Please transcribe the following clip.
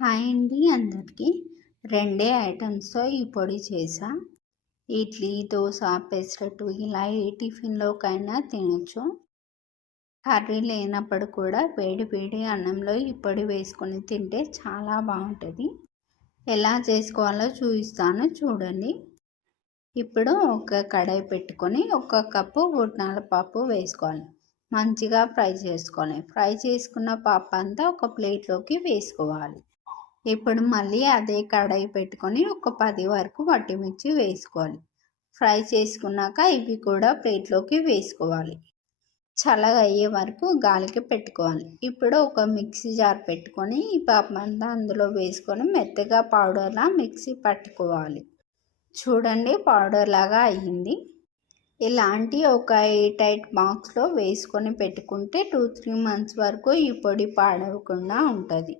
Hi అండి అందరికీ. రెండే ఐటమ్స్‌తో ఈ పొడి చేశా. ఇడ్లీ, దోస, పెసరట్టు ఇలా ఏ టిఫిన్‌లోకైనా తినొచ్చు. కర్రీ లేనప్పుడు కూడా వేడి వేడి అన్నంలో ఈ పొడి వేసుకొని తింటే చాలా బాగుంటుంది. ఎలా చేసుకోవాలో చూపిస్తాను చూడండి. ఇప్పుడు ఒక కడాయి పెట్టుకొని 1 కప్పు పుట్నాల పప్పు వేసుకోవాలి. మంచిగా ఫ్రై చేసుకోవాలి. ఫ్రై చేసుకున్న పప్పు అంతా ఒక ప్లేట్లోకి వేసుకోవాలి. ఇప్పుడు మళ్ళీ అదే కడాయి పెట్టుకొని ఒక 10 వరకు వట్టిమిర్చి వేసుకోవాలి. ఫ్రై చేసుకున్నాక ఇవి కూడా ప్లేట్లోకి వేసుకోవాలి. చల్లగా అయ్యే వరకు గాలికి పెట్టుకోవాలి. ఇప్పుడు ఒక మిక్సీ జార్ పెట్టుకొని ఈ పప్పు అంతా అందులో వేసుకొని మెత్తగా పౌడర్లా మిక్సీ పట్టుకోవాలి. చూడండి పౌడర్ లాగా అయ్యింది. ఇలాంటి ఒక ఎయిర్ టైట్ బాక్స్లో వేసుకొని పెట్టుకుంటే 2-3 మంత్స్ వరకు ఈ పొడి పాడవకుండా ఉంటుంది.